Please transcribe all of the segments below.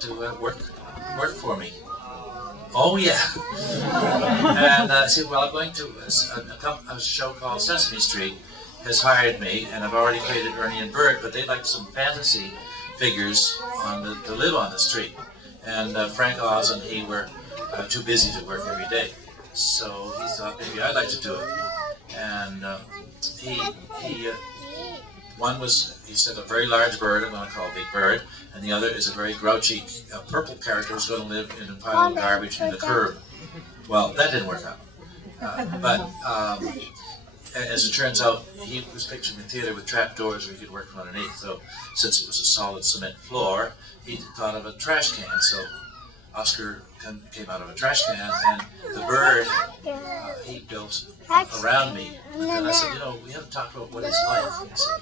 to work for me. Oh yeah. And I said, well, I'm going to a show called Sesame Street has hired me, and I've already created Ernie and Bert, but they'd like some fantasy figures to live on the street. And Frank Oz and he were too busy to work every day. So he thought maybe I'd like to do it. And one was, he said, a very large bird, I'm going to call Big Bird, and the other is a very grouchy purple character who's going to live in a pile of garbage in the curb. Well, that didn't work out. But as it turns out, he was pictured in the theater with trap doors where he could work from underneath. So since it was a solid cement floor, he thought of a trash can. So Oscar came out of a trash can, and the bird he built around me. And I said, you know, we haven't talked about what it's like. And he said,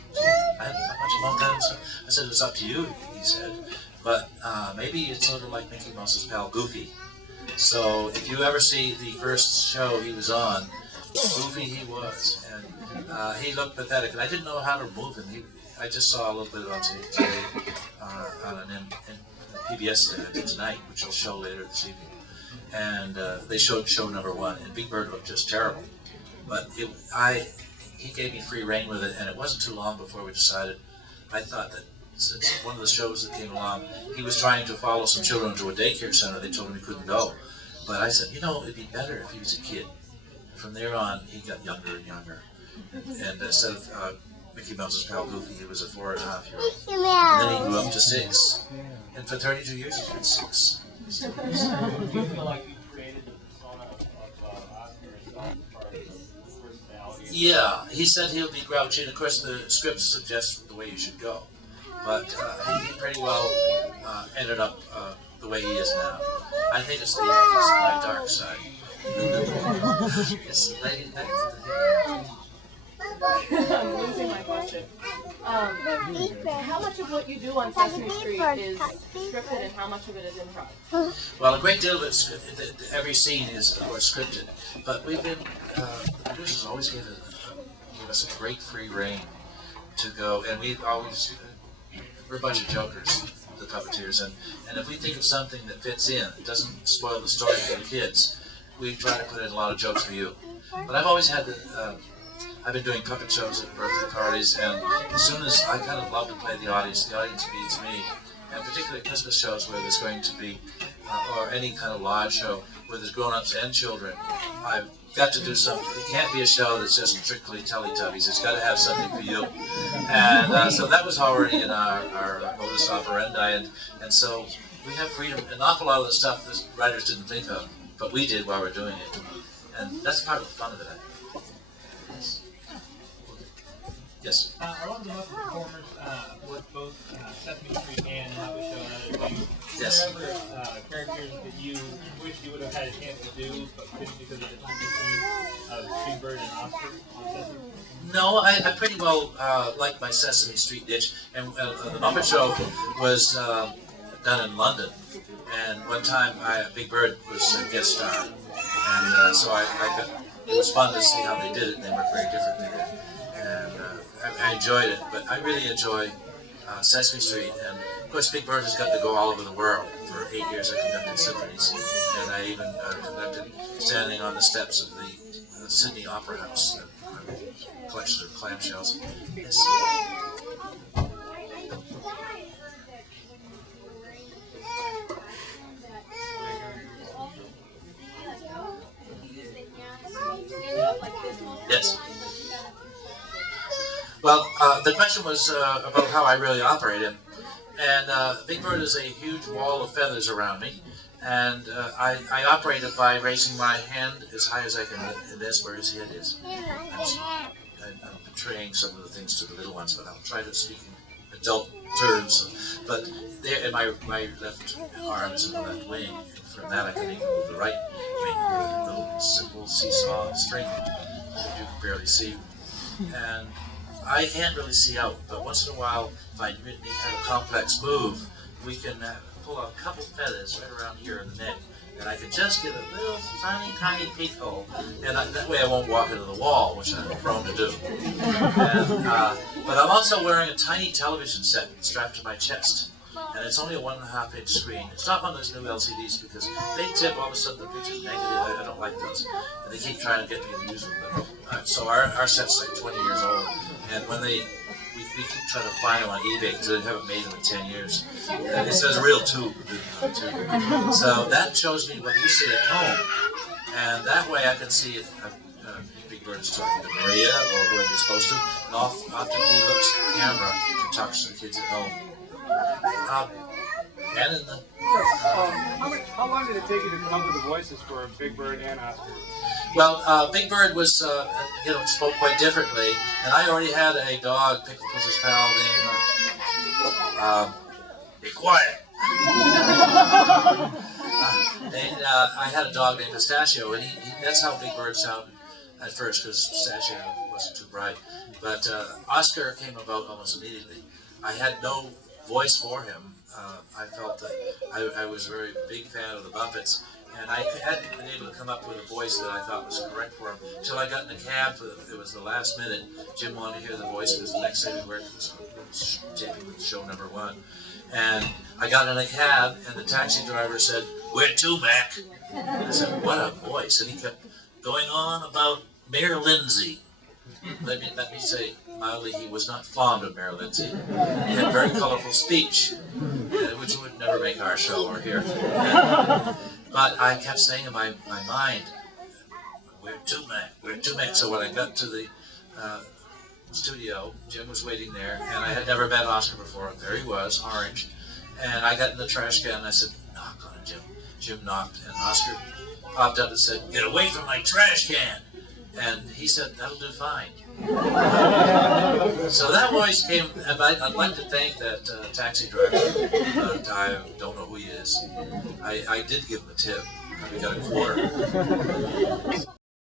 I haven't thought much about that. So I said, it's up to you, he said. But maybe it's sort of like Mickey Mouse's pal Goofy. So if you ever see the first show he was on, Goofy he was, and he looked pathetic, and I didn't know how to move him. I just saw a little bit on TV on an PBS that I did tonight, which I'll show later this evening. And they showed show number 1, and Big Bird looked just terrible. But he gave me free rein with it, and it wasn't too long before we decided. I thought that since one of the shows that came along, he was trying to follow some children to a daycare center. They told him he couldn't go. But I said, you know, it'd be better if he was a kid. From there on, he got younger and younger. And instead of Mickey Mouse's pal Goofy, he was a 4.5-year-old. And then he grew up to 6. And for 32 years, he's been 6. Do you feel like you created the persona of Oscar as part of his personality? Yeah, he said he'll be grouchy, and of course the script suggests the way you should go. But he pretty well ended up the way he is now. I think it's my dark side. It's lady next to him. I'm losing my question. How much of what you do on Sesame Street is scripted and how much of it is improv? Well, a great deal of it, every scene is, of course, scripted. But we've been, the producers always give us a great free rein to go, and we're a bunch of jokers, the puppeteers, and if we think of something that fits in, it doesn't spoil the story for the kids, we try to put in a lot of jokes for you. But I've always had I've been doing puppet shows at birthday parties, and as soon as I kind of love to play the audience feeds me. And particularly Christmas shows where there's going to be, or any kind of live show where there's grown-ups and children, I've got to do something. It can't be a show that's just strictly Teletubbies. It's got to have something for you. And so that was already in our modus operandi, and so we have freedom. An awful lot of the stuff the writers didn't think of, but we did while we're doing it. And that's part of the fun of it, I think. Yes. Yes. I love the most performers with both Sesame Street and Muppet Show and other things. Yes. Were there ever characters that you wish you would have had a chance to do, but couldn't because of the time difference of Big Bird and Oscar on Sesame Street? No, I pretty well like my Sesame Street niche. And the Muppet Show was done in London. And one time, Big Bird was a guest star. And so it was fun to see how they did it, and they worked very differently there. And I enjoyed it, but I really enjoy Sesame Street. And of course, Big Bird has got to go all over the world. For 8 years, I conducted symphonies, and I even conducted standing on the steps of the Sydney Opera House, a collection of clamshells. Yes. Yes. Well, the question was about how I really operate him. And Big Bird is a huge wall of feathers around me. And I operate it by raising my hand as high as I can in this, where his head is. I'm betraying some of the things to the little ones, but I'll try to speak in adult terms. But there, in my left arm is in the left wing. And from that, I can even move the right wing with a little simple seesaw string that you can barely see. And I can't really see out, but once in a while, if I really have a complex move, we can pull a couple feathers right around here in the neck, and I can just get a little tiny peek hole, and that way I won't walk into the wall, which I'm prone to do. And, but I'm also wearing a tiny television set strapped to my chest, and it's only a 1.5-inch screen. It's not one of those new LCDs because they tip, all of a sudden the picture's negative. I don't like those. And they keep trying to get me to use them. But, so our set's like 20 years old, and when we keep trying to find them on eBay because they haven't made them in 10 years. And it says real tube. So that shows me what you see at home, and that way I can see if Big Bird is talking to Maria or whoever he's supposed to, and often he looks at the camera and talks to the kids at home. And in the how long did it take you to come up with the voices for Big Bird and Oscar? Well, Big Bird was, spoke quite differently, and I already had a dog, Pickle Puss's pal, named, be quiet. And I had a dog named Pistachio, and that's how Big Bird sounded at first, because Pistachio wasn't too bright. But Oscar came about almost immediately. I had no voice for him. I felt that I was a very big fan of the Muppets, and I hadn't been able to come up with a voice that I thought was correct for him until I got in a cab. It was the last minute. Jim wanted to hear the voice because the next day we were taping with show number 1. And I got in a cab, and the taxi driver said, "Where to, Mac?" And I said, "What a voice." And he kept going on about Mayor Lindsay. Let me say mildly, he was not fond of Mayor Lindsay. He had very colorful speech, which would never make our show or here. But I kept saying in my mind, "Where to, Mac? Where to, Mac?" So when I got to the studio, Jim was waiting there, and I had never met Oscar before. There he was, orange. And I got in the trash can, and I said, "Knock on it, Jim." Jim knocked, and Oscar popped up and said, "Get away from my trash can." And he said, "That'll do fine." So that voice came, and I'd like to thank that taxi driver. I don't know who he is. I did give him a tip. We got a quarter.